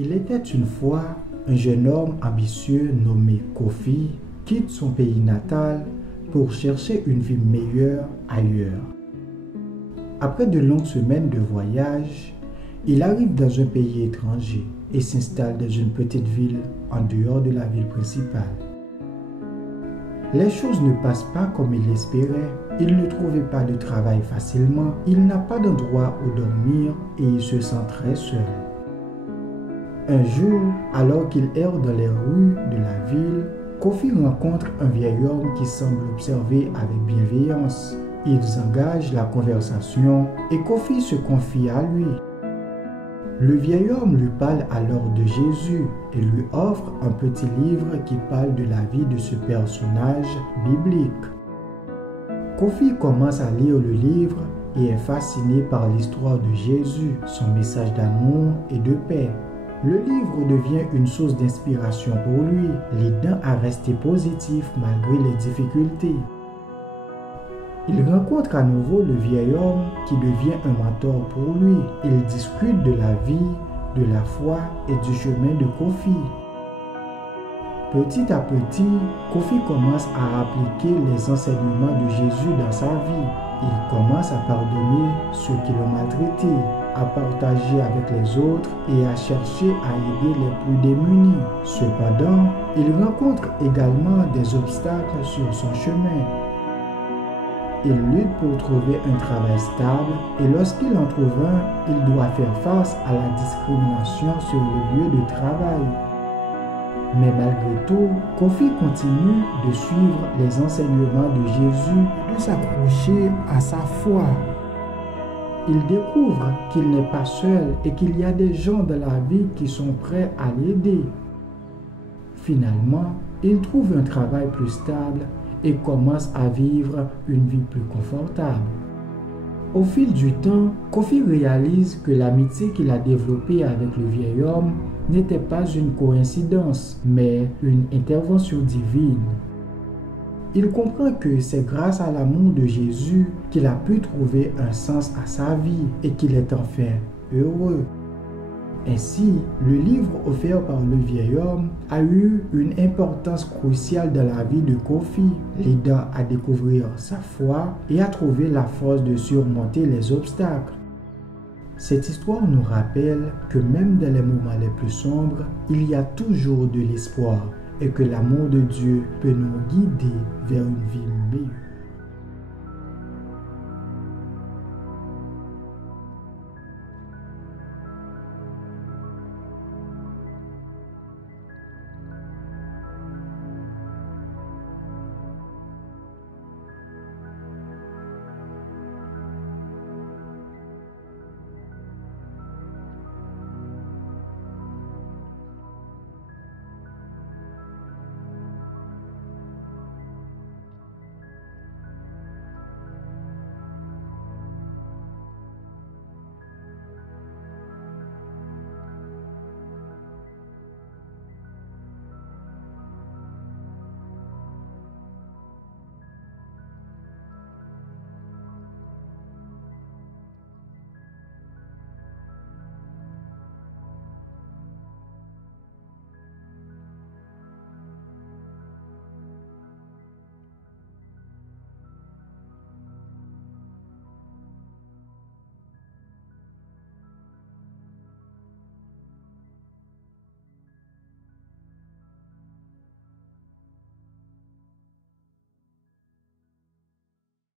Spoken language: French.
Il était une fois un jeune homme ambitieux nommé Kofi quitte son pays natal pour chercher une vie meilleure ailleurs. Après de longues semaines de voyage, il arrive dans un pays étranger et s'installe dans une petite ville en dehors de la ville principale. Les choses ne passent pas comme il l'espérait. Il ne trouvait pas de travail facilement, il n'a pas d'endroit où dormir et il se sent très seul. Un jour, alors qu'il erre dans les rues de la ville, Kofi rencontre un vieil homme qui semble l'observer avec bienveillance. Ils engagent la conversation et Kofi se confie à lui. Le vieil homme lui parle alors de Jésus et lui offre un petit livre qui parle de la vie de ce personnage biblique. Kofi commence à lire le livre et est fasciné par l'histoire de Jésus, son message d'amour et de paix. Le livre devient une source d'inspiration pour lui, l'aidant à rester positif malgré les difficultés. Il rencontre à nouveau le vieil homme qui devient un mentor pour lui. Ils discutent de la vie, de la foi et du chemin de Kofi. Petit à petit, Kofi commence à appliquer les enseignements de Jésus dans sa vie. Il commence à pardonner ceux qui l'ont maltraité, à partager avec les autres et à chercher à aider les plus démunis. Cependant, il rencontre également des obstacles sur son chemin. Il lutte pour trouver un travail stable et lorsqu'il en trouve un, il doit faire face à la discrimination sur le lieu de travail. Mais malgré tout, Kofi continue de suivre les enseignements de Jésus et de s'accrocher à sa foi. Il découvre qu'il n'est pas seul et qu'il y a des gens dans la vie qui sont prêts à l'aider. Finalement, il trouve un travail plus stable et commence à vivre une vie plus confortable. Au fil du temps, Kofi réalise que l'amitié qu'il a développée avec le vieil homme n'était pas une coïncidence, mais une intervention divine. Il comprend que c'est grâce à l'amour de Jésus qu'il a pu trouver un sens à sa vie et qu'il est enfin heureux. Ainsi, le livre offert par le vieil homme a eu une importance cruciale dans la vie de Kofi, l'aidant à découvrir sa foi et à trouver la force de surmonter les obstacles. Cette histoire nous rappelle que même dans les moments les plus sombres, il y a toujours de l'espoir et que l'amour de Dieu peut nous guider vers une vie meilleure.